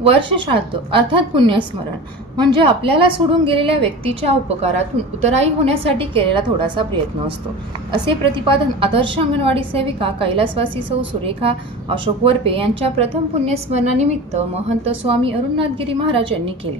वर्षश्राद्ध अर्थात पुण्यस्मरण. म्हणजे आपल्याला सोडून गेलेल्या व्यक्तीच्या उपकारातून उतराई होण्यासाठी केलेला थोडासा प्रयत्न असतो. असे प्रतिपादन आदर्श अंगणवाडी सेविका कैलासवासी सौ सुरेखा अशोक वरपे यांच्या प्रथम पुण्यस्मरणानिमित्त महंत स्वामी अरुणनाथगिरी महाराज यांनी केले.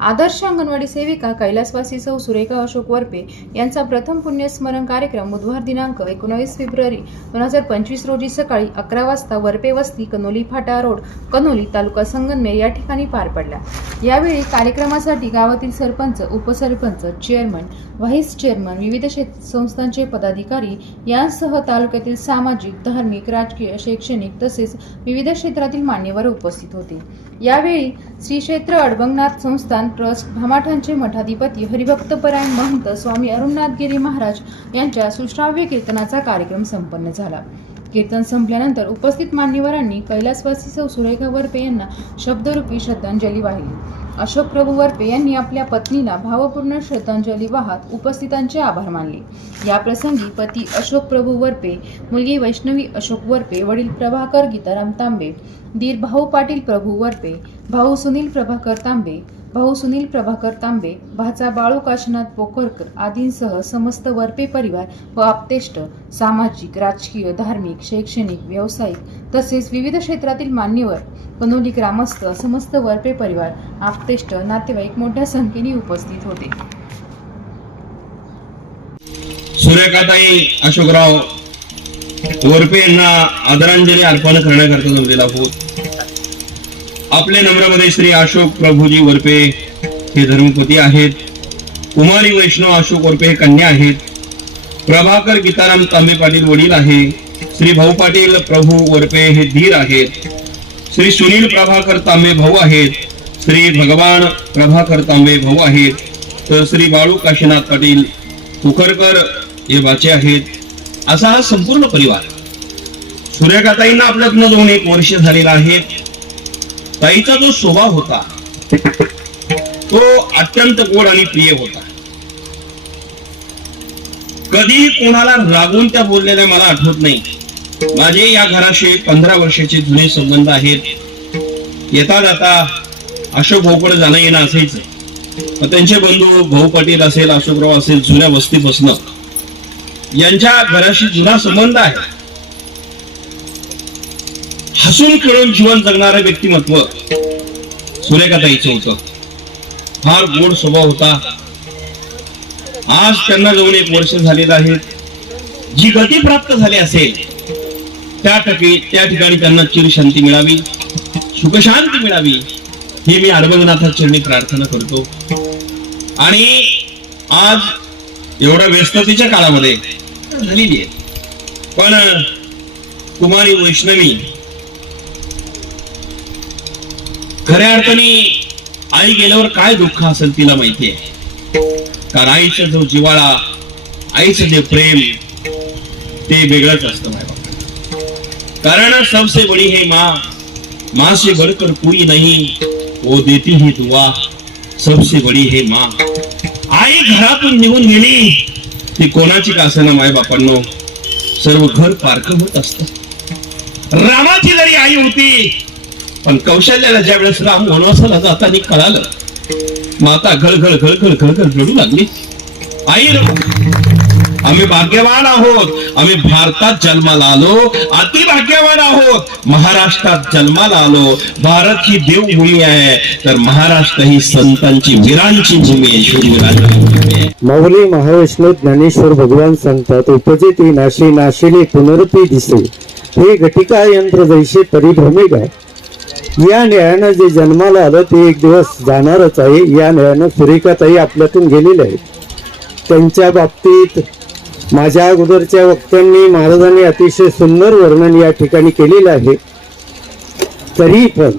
आदर्श अंगणवाडी सेविका कैलासवासी सौ सुरेखा अशोक वरपे यांचा प्रथम पुण्यस्मरण कार्यक्रम बुधवार दिनांक एकोणावीस फेब्रुवारी दोन हजार पंचवीस रोजी सकाळी अकरा वाजता वरपे वस्ती कनोली फाटा रोड कनोली तालुका संगमनेर या ठिकाणी पार पडला यावेळी कार्यक्रमासाठी गावातील सरपंच उपसरपंच चेअरमन व्हाईस चेअरमन विविध क्षेत्र संस्थांचे पदाधिकारी यांसह तालुक्यातील सामाजिक धार्मिक राजकीय शैक्षणिक तसेच विविध क्षेत्रातील मान्यवर उपस्थित होते. यावेळी श्री क्षेत्र अडबंगनाथ संस्थान ट्रस्ट भामाठांचे मठाधिपती हरिभक्तपरायण महंत स्वामी अरुणनाथगिरी महाराज यांच्या सुश्राव्य कीर्तनाचा कार्यक्रम संपन्न झाला. कीर्तन संपल्यानंतर उपस्थित मान्यवरांनी कैलासवासी सौ सुरेखा वरपे यांना शब्दरूपी श्रद्धांजली वाहिली. अशोक प्रभू वरपे यांनी आपल्या पत्नीला भावपूर्ण श्रद्धांजली वाहत उपस्थितांचे आभार मानले. या प्रसंगी पती अशोक प्रभू वरपे मुलगी वैष्णवी अशोक वरपे वडील प्रभाकर गीताराम तांबे दीर भाऊ पाटील प्रभू वरपे भाऊ सुनील प्रभाकर तांबे भाऊ सुनील प्रभाकर तांबे भाचा बाळू काशीनाथ पोखरकर आदींसह समस्त वरपे परिवार व आप्तेष्ट सामाजिक राजकीय धार्मिक शैक्षणिक व्यावसायिक तसेच विविध क्षेत्रातील मान्यवर पनोली ग्रामस्थ समस्त वरपे परिवार आप्तेष्ट नातेवाईक मोठ्या संख्येने उपस्थित होते. सूर्यकाताई अशोकराव वरपे यांना आदरांजली अर्पण करण्याकरता जमलेला होत आपले नम्रमध्ये श्री अशोक प्रभूजी वरपे हे धर्मपती आहेत. कुमारी वैष्णव अशोक वरपे हे कन्या आहेत. प्रभाकर गीताराम तांबे पाटील वडील आहे. श्री भाऊ पाटील प्रभू वरपे हे धीर आहेत. श्री सुनील प्रभाकर तांबे भाऊ आहेत. श्री भगवान प्रभाकर तांबे भाऊ आहेत. तर श्री बाळू काशीनाथ पाटील कुकरकर हे वाचे आहेत. असा हा संपूर्ण परिवार. सूर्यकाताईंना आपल्यातनं जाऊन एक वर्ष झालेला आहे. ताईचा जो स्वभाव होता तो अत्यंत गोड आणि प्रिय होता. कधी कोणाला रागून त्या बोललेल्या मला आठवत नाही. माझे या घराशी पंधरा वर्षाचे जुने संबंध आहेत. येता जाता अशोक भाऊकडे जाणं येणं असायचं. त्यांचे बंधू भाऊ पाटील असेल अशोकराव असेल जुन्या वस्तीपासनं. यांच्या घराशी जुना संबंध आहे. हसून खेळून जीवन जगणारं व्यक्तिमत्व सुरेखाताईचं होत. फार गोड स्वभाव होता. आज त्यांना जाऊन एक वर्ष झालेलं आहे. जी गती प्राप्त झाली असेल त्या टकी त्या ठिकाणी त्यांना चिरशांती मिळावी सुखशांती मिळावी ही मी अरबंगनाथा चरणी प्रार्थना करतो. आणि आज एवढ्या व्यस्ततेच्या काळामध्ये झालेली आहे. पण कुमारी वैष्णवी खऱ्या अर्थाने आई गेल्यावर काय दुःख असेल तिला माहिती आहे? कारण आईचा जो जिवाळा आईचं जे प्रेम ते वेगळंच असतं माझ्या कारण सबसे बड़ी हे माँ माँ से बढ़कर कोई नहीं वो देती ही दुआ सबसे बड़ी हे माँ. आई घरातून निघून गेली ती कोणाची का असेना माय बापांनो? सर्व घर पारख होत असत. रामाची जरी आई होती पण कौशल्याला ज्या वेळेस राम वनवासाला जाताना कळालं माता घळघळ घळघळ घळघळ घळ रडू लागली. आई आम्ही भाग्यवान आहोत. आम्ही भारतात जन्माला आलो अति भाग्यवान आहोत. महाराष्ट्रात जन्माला आलो. भारत ही देवभूमी आहे. तर महाराष्ट्र ही संतांची वीरांची भूमी आहे माऊली महाविष्णू ज्ञानेश्वर भगवान सांगतात उपजेती नाशी नाशिनी पुनरुपी दिसे. हे घटिका यंत्र जैसे परिभ्रमिक आहे या न्यायानं जे जन्माला आलं ते एक दिवस जाणारच आहे. या न्यायानं सुरेखाताई आपल्यातून गेलेले आहेत. त्यांच्या बाबतीत माझ्या अगोदरच्या वक्त्यांनी महाराजांनी अतिशय सुंदर वर्णन या ठिकाणी केलेलं आहे. तरी पण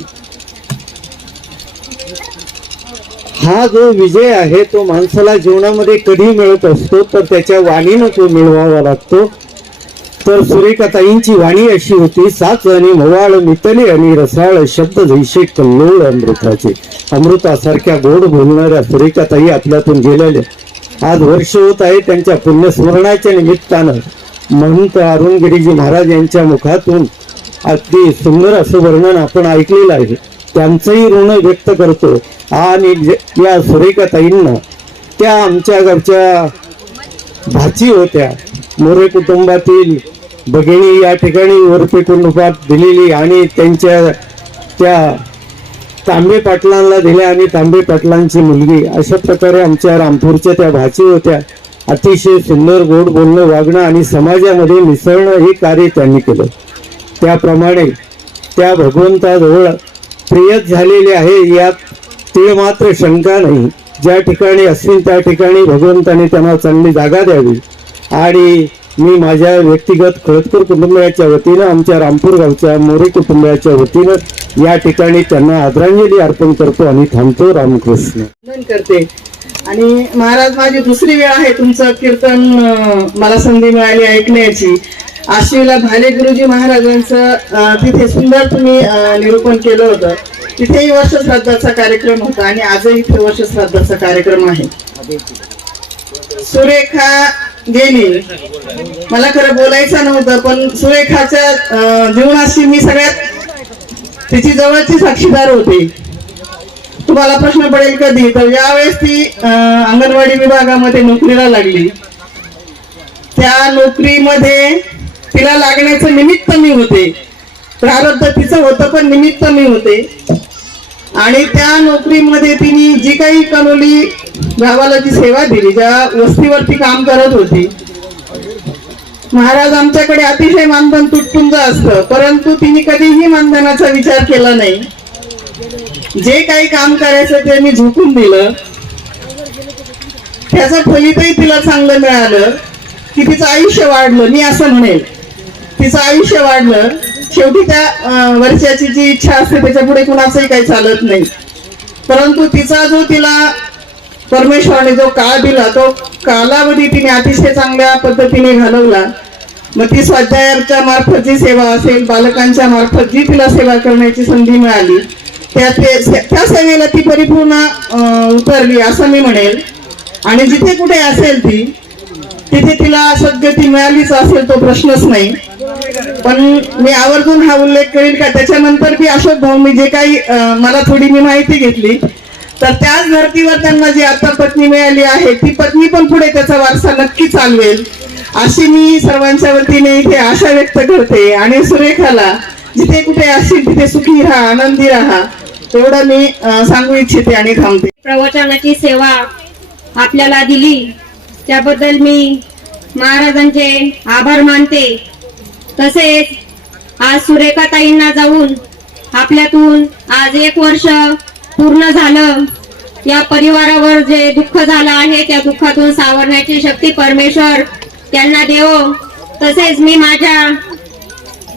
हा जो विजय आहे तो माणसाला जीवनामध्ये कधी मिळत असतो तर त्याच्या वाणीनं तो मिळवावा लागतो. तर सुरेखाताईंची वाणी अशी होती साच आणि मवाळ मितले आणि रसाळ शब्द जैसे कल्लोळ अमृताचे. अमृतासारख्या गोड बोलणाऱ्या सुरेखाताई आपल्यातून गेलेल्या. आज वर्ष होत आहे त्यांच्या पुण्यस्मरणाच्या निमित्तानं. महंत अरुणगिरीजी महाराज यांच्या मुखातून अगदी सुंदर असं वर्णन आपण ऐकलेलं आहे. त्यांचंही ऋण व्यक्त करतो. आणि या सुरेखाताईंना त्या आमच्या घरच्या भाची होत्या. मोरे कुटुंबातील भगिनी या ठिकाणी वरपे कुटुंबात दिलेली आणि त्यांच्या त्या तांबे पाटलांना दिल्या आणि तांबे पाटलांची मुलगी. अशा प्रकारे आमच्या रामपूरच्या त्या भाची होत्या. अतिशय सुंदर गोड बोलणं वागणं आणि समाजामध्ये मिसळणं हे कार्य त्यांनी केलं. त्याप्रमाणे त्या भगवंताजवळ प्रियत झालेले आहे यात ते मात्र शंका नाही. ज्या ठिकाणी असतील त्या ठिकाणी भगवंताने त्यांना चांगली जागा द्यावी. आणि मी माझ्या व्यक्तिगत खळदकर कुटुंबियाच्या वतीनं आमच्या रामपूर गावच्या मोरे कुटुंबियाच्या वतीनं या ठिकाणी त्यांना आदरांजली अर्पण करतो आणि थांबतो रामकृष्ण. करते. आणि महाराज माझी दुसरी वेळ आहे तुमचं कीर्तन मला संधी मिळाली ऐकण्याची. आशिवला भाले गुरुजी महाराजांचं तिथे सुंदर तुम्ही निरूपण केलं होतं. तिथेही वर्षश्राद्धाचा कार्यक्रम होता आणि आजही इथे वर्षश्राद्धाचा कार्यक्रम आहे. सुरेखा गेली. मला खरं बोलायचं नव्हतं पण सुरेखाच्या जीवनाशी मी सगळ्यात तिची जवळची साक्षीदार होते. तुम्हाला प्रश्न पडेल कधी तर यावेळेस ती अंगणवाडी विभागामध्ये नोकरीला लागली. त्या नोकरीमध्ये तिला लागण्याचं निमित्त मी होते. प्रारब्ध तिचं होतं पण निमित्त मी होते. आणि त्या नोकरीमध्ये तिने जी काही कलोली गावाला जी सेवा दिली ज्या वस्तीवरती काम करत होती महाराज आमच्याकडे अतिशय मानधन तुटपुंज असतं परंतु तिने कधीही मानधनाचा विचार केला नाही. जे काही काम करायचं ते मी झुकून दिलं. त्याचं फलितही तिला चांगलं मिळालं की तिचं आयुष्य वाढलं मी असं म्हणेल. तिचं आयुष्य वाढलं शेवटी त्या वर्षाची जी इच्छा असते त्याच्या पुढे कुणाचंही काही चालत नाही. परंतु तिचा जो तिला परमेश्वराने जो काळ दिला तो कालावधी तिने अतिशय चांगल्या पद्धतीने घालवला. मग ती स्वाध्यायाच्या मार्फत जी सेवा असेल बालकांच्या मार्फत जी तिला सेवा करण्याची संधी मिळाली त्या ते- त्या सेवेला ती परिपूर्ण उतरली असं मी म्हणेल. आणि जिथे कुठे असेल ती तिथे तिला सद्गती मिळालीच असेल तो प्रश्नच नाही. पण मी आवर्जून हा उल्लेख करीन का त्याच्यानंतर की अशोक भाऊ मी जे काही मला थोडी मी माहिती घेतली. तर त्याच धर्तीवर त्यांना जी आता पत्नी मिळाली आहे ती पत्नी पण पुढे त्याचा वारसा नक्की चालवेल अशी मी सर्वांच्या वतीने इथे आशा व्यक्त करते. आणि सुरेखाला जिथे कुठे असतील तिथे सुखी राहा आनंदी राहा तेवढं मी सांगू इच्छिते आणि थांबते. प्रवचनाची सेवा आपल्याला दिली. त्याबद्दल मी महाराजांचे आभार मानते. तसेच आज सुरेखाताईंना जाऊन आपल्यातून आज एक वर्ष पूर्ण झालं. या परिवारावर जे दुःख झालं आहे त्या दुःखातून सावरण्याची शक्ती परमेश्वर त्यांना देव. तसेच मी माझ्या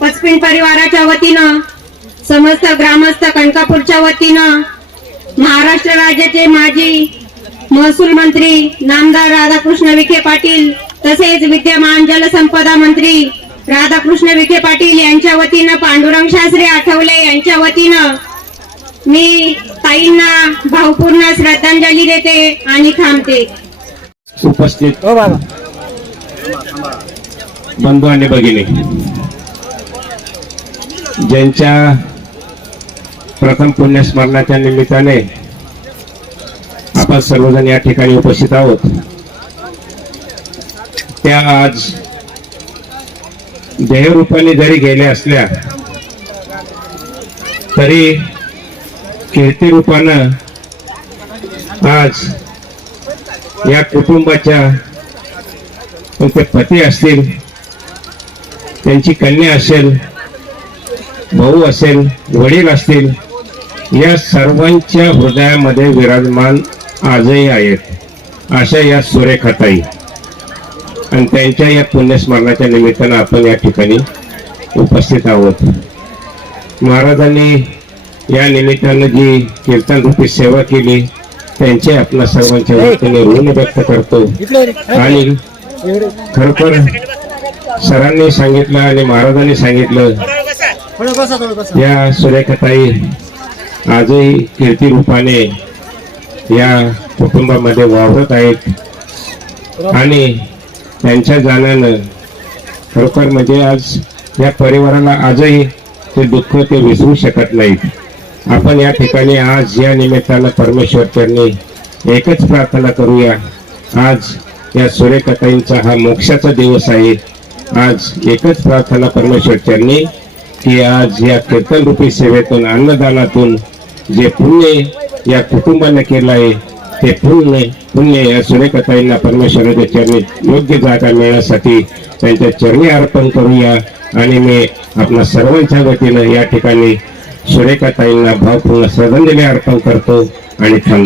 पचपिन परिवाराच्या वतीनं समस्त ग्रामस्थ कणकापूरच्या वतीनं महाराष्ट्र राज्याचे माजी महसूल मंत्री नामदार राधाकृष्ण विखे पाटील तसेच विद्यमान जलसंपदा मंत्री राधाकृष्ण विखे पाटील यांच्या वतीनं पांडुरंग शास्त्री आठवले यांच्या वतीनं मी ताईंना भावपूर्ण श्रद्धांजली देते आणि थांबते. उपस्थित बंधू आणि भगिनी ज्यांच्या प्रथम पुण्यस्मरणाच्या निमित्ताने आपण सर्वजण या ठिकाणी उपस्थित आहोत. त्या आज देहरूपाने जरी गेल्या असल्या तरी कीर्ती रूपानं आज या कुटुंबाच्या तुमचे पती असतील त्यांची कन्या असेल भाऊ असेल वडील असतील या सर्वांच्या हृदयामध्ये विराजमान आजही आहेत अशा या सुरेखाताई. आणि त्यांच्या या पुण्यस्मरणाच्या निमित्तानं आपण या ठिकाणी उपस्थित आहोत. महाराजांनी या निमित्तानं जी कीर्तन रूपी सेवा केली त्यांचे आपल्या सर्वांच्या वतीने ऋण व्यक्त करतो. आणि खरोखर सरांनी सांगितलं आणि महाराजांनी सांगितलं या सुरेखाताई आजही कीर्ती रूपाने या कुटुंबामध्ये वावरत आहेत. आणि त्यांच्या जाण्यानं खरोखर म्हणजे आज या परिवाराला आजही ते दुःख ते विसरू शकत नाहीत. आपण या ठिकाणी आज या निमित्तानं परमेश्वर चरणी एकच प्रार्थना करूया. आज या सूर्यकथाईंचा हा मोक्षाचा दिवस आहे. आज एकच प्रार्थना परमेश्वर चरणी की आज या कीर्तनरूपी सेवेतून अन्नदानातून जे पुण्य या कुटुंबाने केलं आहे ते पुण्य पुण्य या सूर्यकथाईंना परमेश्वराच्या चरणी योग्य जागा मिळण्यासाठी त्यांच्या चरणी अर्पण करूया. आणि मी आपल्या सर्वांच्या वतीनं या ठिकाणी सुरेखाताईंना भावपूर्ण श्रद्धांजली अर्पण करतो आणि थांबतो.